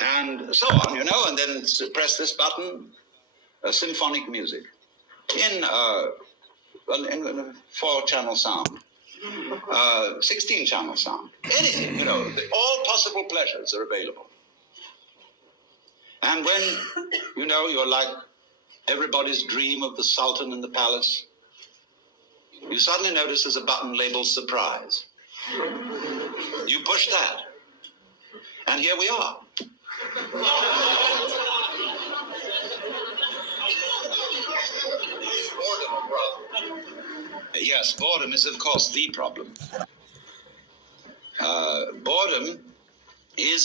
and so on, you know, and then press this button, symphonic music in 4-channel sound, 16-channel sound, anything, you know, all possible pleasures are available. And when, you know, you're like everybody's dream of the Sultan in the palace, you suddenly notice there's a button labeled surprise. You push that, and here we are. Is boredom a problem? Yes, boredom is, of course, the problem. Boredom is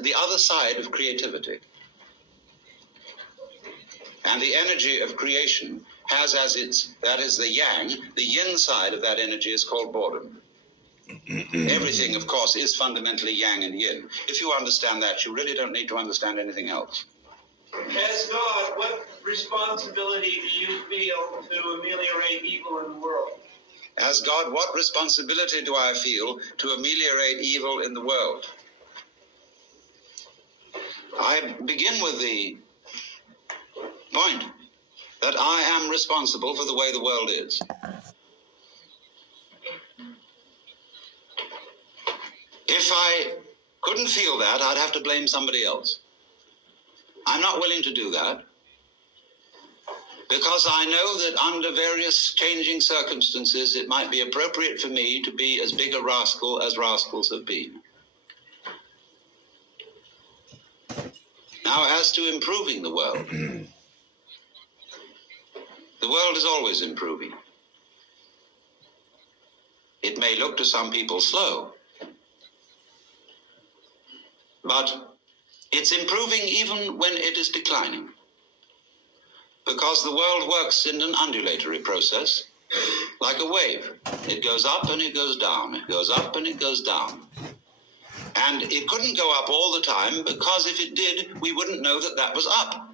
the other side of creativity. And the energy of creation has as that is the yang, the yin side of that energy is called boredom. Everything, of course, is fundamentally yang and yin. If you understand that, you really don't need to understand anything else. As God, what responsibility do you feel to ameliorate evil in the world? As God, what responsibility do I feel to ameliorate evil in the world? I begin with the point that I am responsible for the way the world is. If I couldn't feel that, I'd have to blame somebody else. I'm not willing to do that because I know that under various changing circumstances, it might be appropriate for me to be as big a rascal as rascals have been. Now, as to improving the world, the world is always improving. It may look to some people slow, but it's improving even when it is declining, because the world works in an undulatory process, like a wave. It goes up and it goes down, it goes up and it goes down. And it couldn't go up all the time, because if it did, we wouldn't know that that was up.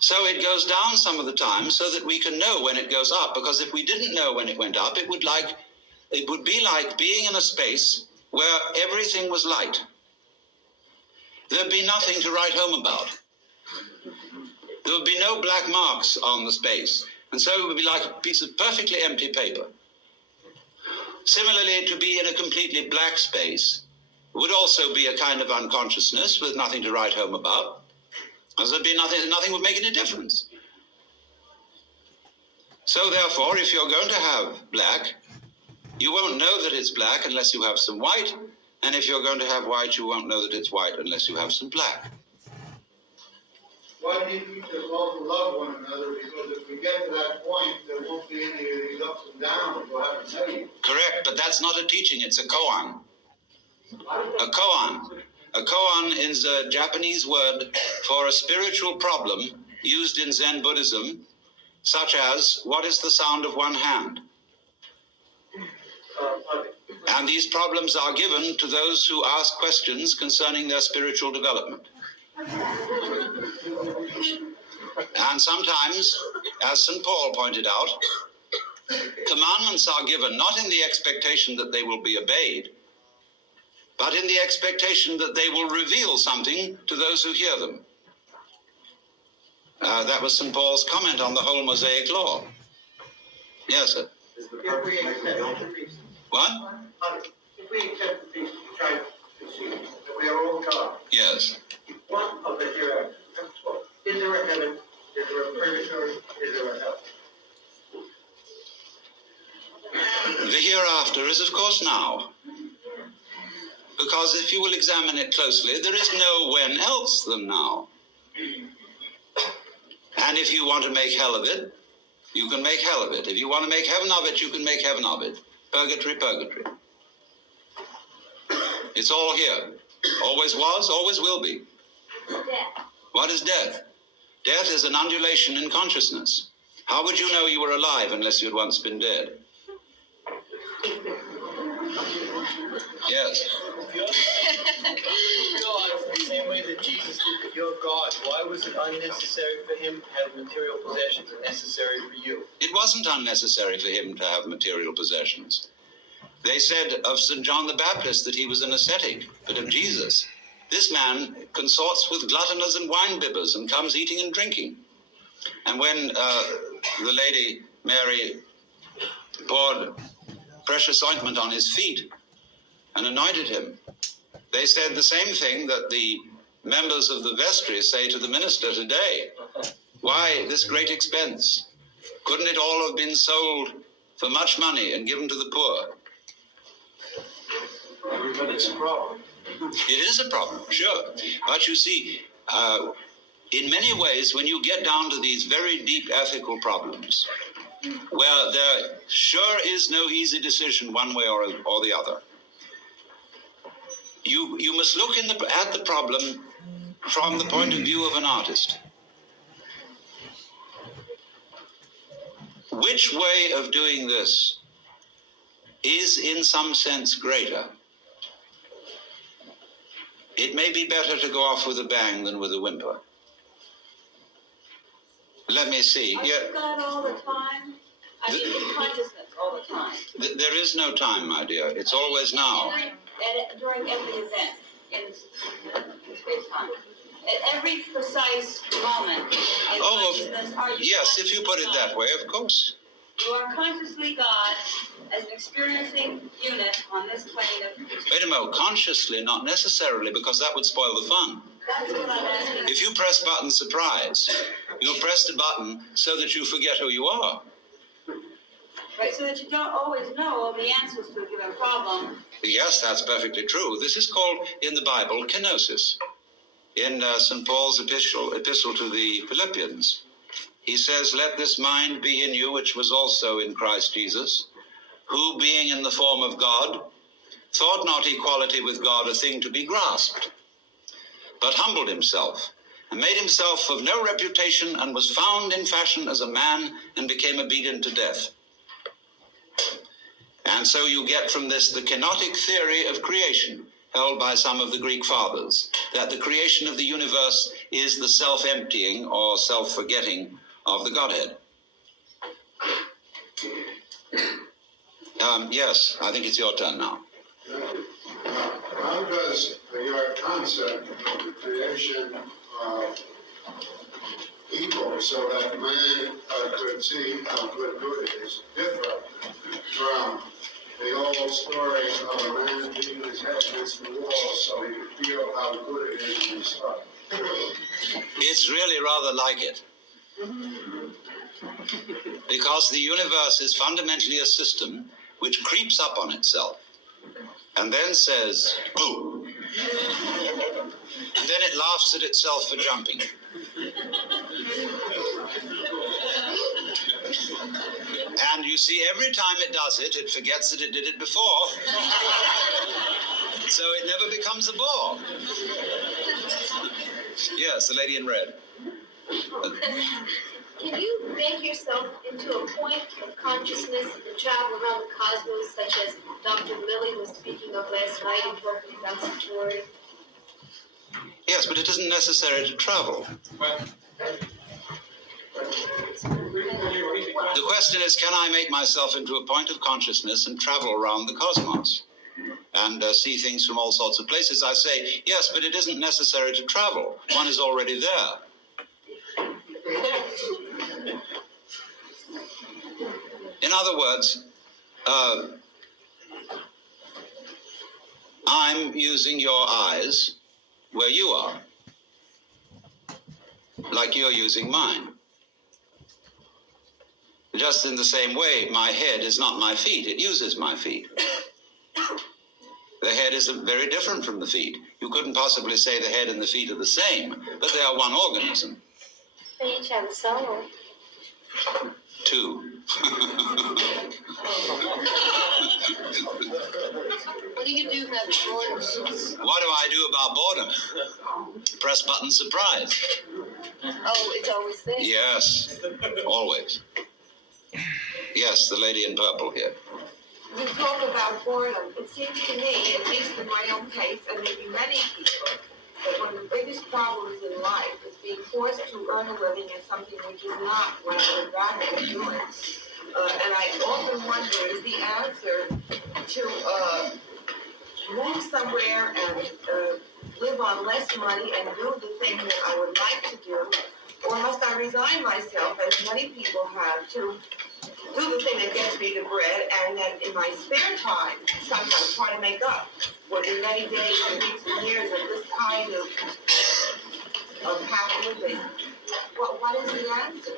So it goes down some of the time so that we can know when it goes up, because if we didn't know when it went up, it would be like being in a space where everything was light. There'd be nothing to write home about. There would be no black marks on the space, and so it would be like a piece of perfectly empty paper. Similarly, to be in a completely black space would also be a kind of unconsciousness with nothing to write home about, as there'd be nothing would make any difference. So therefore, if you're going to have black, you won't know that it's black unless you have some white, and if you're going to have white, you won't know that it's white unless you have some black. Why do you teach us all to love one another? Because if we get to that point, there won't be any of these ups and downs. We'll have to know you. Correct, but that's not a teaching, it's a koan. A koan. A koan is a Japanese word for a spiritual problem used in Zen Buddhism, such as, what is the sound of one hand? And these problems are given to those who ask questions concerning their spiritual development. And sometimes, as St. Paul pointed out, commandments are given not in the expectation that they will be obeyed, but in the expectation that they will reveal something to those who hear them. That was St. Paul's comment on the whole Mosaic law. Yes, sir. What? If we accept the peace, try to see that we are all God. Yes. What of the hereafter? Is there a heaven? Is there a purgatory? Is there a hell? The hereafter is, of course, now. Because if you will examine it closely, there is no when else than now. And if you want to make hell of it, you can make hell of it. If you want to make heaven of it, you can make heaven of it. Purgatory, purgatory. It's all here. Always was, always will be. Death. What is death? Death is an undulation in consciousness. How would you know you were alive unless you had once been dead? Yes. God, the same way that Jesus did, that you're God. Why was it unnecessary for him to have material possessions and necessary for you? It wasn't unnecessary for him to have material possessions. They said of St. John the Baptist that he was an ascetic, but of Jesus, this man consorts with gluttoners and wine-bibbers and comes eating and drinking. And when the Lady Mary poured precious ointment on his feet and anointed him, they said the same thing that the members of the vestry say to the minister today. Why this great expense? Couldn't it all have been sold for much money and given to the poor? But it's a problem. It is a problem, sure. But you see, in many ways, when you get down to these very deep ethical problems, where there sure is no easy decision one way or the other, you must look at the problem from the point of view of an artist. Which way of doing this is in some sense greater? It may be better to go off with a bang than with a whimper. Let me see. Are you God all the time? I mean, in consciousness all the time. There is no time, my dear. It's always now. During every event in space-time. At every precise moment in consciousness, are you yes, if you put it that way, of course. You are consciously God as an experiencing unit on this plane of existence. Wait a moment, consciously, not necessarily, because that would spoil the fun. That's what I'm asking. If you press button surprise, you press the button so that you forget who you are. Right, so that you don't always know all the answers to a given problem. Yes, that's perfectly true. This is called, in the Bible, kenosis. In St. Paul's epistle to the Philippians, he says, "Let this mind be in you, which was also in Christ Jesus, who, being in the form of God, thought not equality with God a thing to be grasped, but humbled himself, and made himself of no reputation, and was found in fashion as a man, and became obedient to death." And so you get from this the kenotic theory of creation, held by some of the Greek fathers, that the creation of the universe is the self-emptying or self-forgetting of the Godhead. Yes, I think it's your turn now. How does your concept of the creation of evil, so that man could see how good is, differ from the old story of a man beating his head against the wall so he could feel how good it is inside? It's really rather like it. Because the universe is fundamentally a system which creeps up on itself and then says, "Boo!" And then it laughs at itself for jumping. And you see, every time it does it, it forgets that it did it before. So it never becomes a bore. Yes, the lady in red. Can you make yourself into a point of consciousness and travel around the cosmos, such as Dr. Lilly was speaking of last night in Berkeley Observatory? Yes, but it isn't necessary to travel. The question is, can I make myself into a point of consciousness and travel around the cosmos and see things from all sorts of places? I say, yes, but it isn't necessary to travel. One is already there. In other words, I'm using your eyes where you are, like you're using mine. Just in the same way, my head is not my feet. It uses my feet. The head is very different from the feet. You couldn't possibly say the head and the feet are the same, but they are one organism. They each have a soul. Two. What do you do about boredom? What do I do about boredom? Press button surprise. Oh, it's always there. Yes, always. Yes, the lady in purple here. You talk about boredom. It seems to me, at least in my own case, and maybe many people, that one of the biggest problems in life is being forced to earn a living in something which is not what I would rather be doing. And I often wonder, is the answer to move somewhere and live on less money and do the thing that I would like to do? Or must I resign myself, as many people have, to do the thing that gets me the bread, and then in my spare time, sometimes try to make up for the many days and weeks and years of this kind of path living? What is the answer?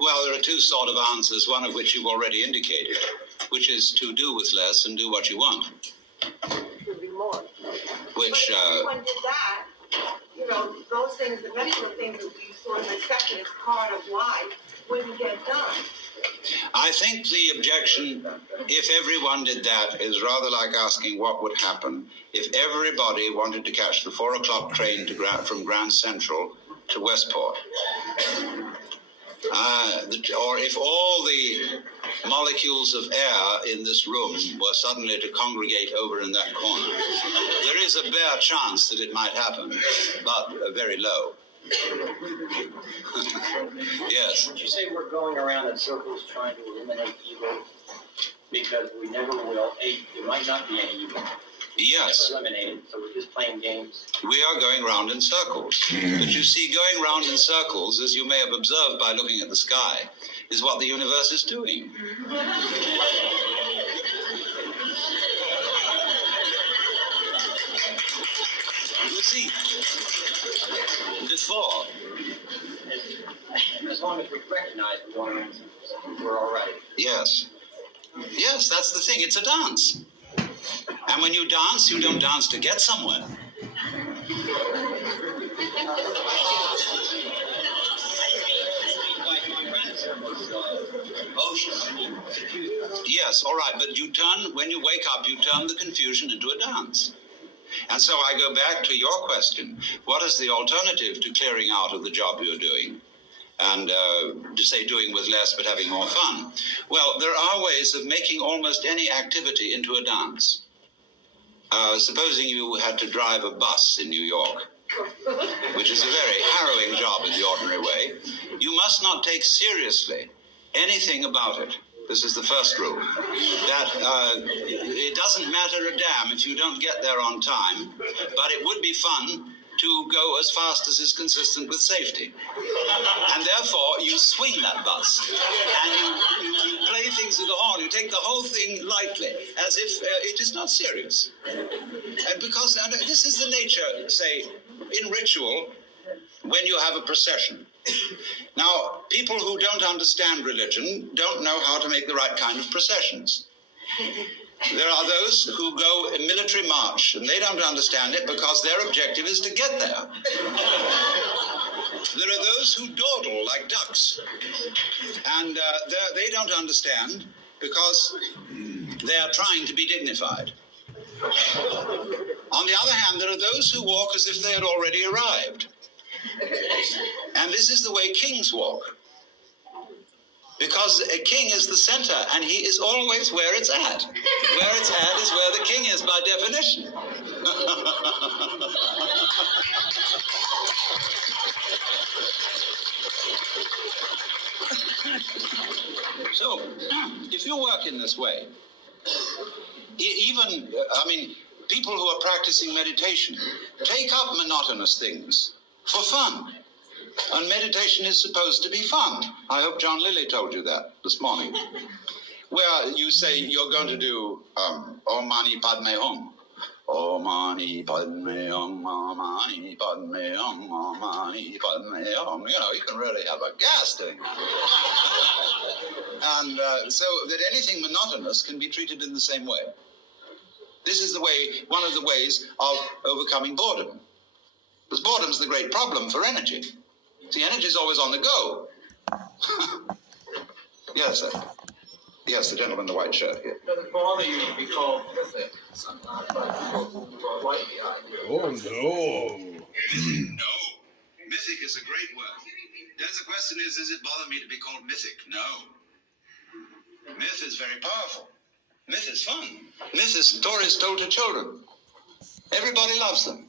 Well, there are two sort of answers, one of which you've already indicated, which is to do with less and do what you want. Could be more. Which, but if everyone did that, you know, those things, many of the things that we sort of accepted as part of life, wouldn't get done. I think the objection, if everyone did that, is rather like asking what would happen if everybody wanted to catch the 4 o'clock train from Grand Central to Westport. Or if all the molecules of air in this room were suddenly to congregate over in that corner. There is a bare chance that it might happen, but very low. Yes. Would you say we're going around in circles trying to eliminate evil? Because we never will. There might not be any evil. Yes. Never eliminated, so we're just playing games. We are going round in circles. But you see, going round in circles, as you may have observed by looking at the sky, is what the universe is doing. You see, before... As long as we recognize we're going around in circles, we're all right. Yes. Yes, that's the thing. It's a dance. And when you dance, you don't dance to get somewhere. Yes, all right, but you turn, when you wake up, you turn the confusion into a dance. And so I go back to your question. What is the alternative to clearing out of the job you're doing? And to say doing with less but having more fun? Well, there are ways of making almost any activity into a dance. Supposing you had to drive a bus in New York, which is a very harrowing job in the ordinary way, you must not take seriously anything about it. This is the first rule. That it doesn't matter a damn if you don't get there on time, but it would be fun to go as fast as is consistent with safety. And therefore, you swing that bus, and you play things with the horn. You take the whole thing lightly, as if it is not serious. And because this is the nature, say, in ritual, when you have a procession. Now, people who don't understand religion don't know how to make the right kind of processions. There are those who go in military march, and they don't understand it because their objective is to get there. There are those who dawdle like ducks, and they don't understand because they are trying to be dignified. On the other hand, there are those who walk as if they had already arrived. And this is the way kings walk. Because a king is the center, and he is always where it's at. Where it's at is where the king is, by definition. So, if you work in this way, people who are practicing meditation take up monotonous things for fun. And meditation is supposed to be fun. I hope John Lilly told you that this morning. Where you say you're going to do Om Mani Padme Hum. Om Mani Padme Hum, Om Mani Padme Hum, Om Mani Padme Hum. You know, you can really have a gas doing that. And so that anything monotonous can be treated in the same way. This is the way, one of the ways of overcoming boredom. Because boredom is the great problem for energy. See, energy is always on the go. Yes, sir. Yes, the gentleman in the white shirt here. Does it bother you to be called mythic sometimes by people who are like the idea? Oh, no. No. Mythic is a great word. There's the question is it bother me to be called mythic? No. Myth is very powerful. Myth is fun. Myth is stories told to children. Everybody loves them.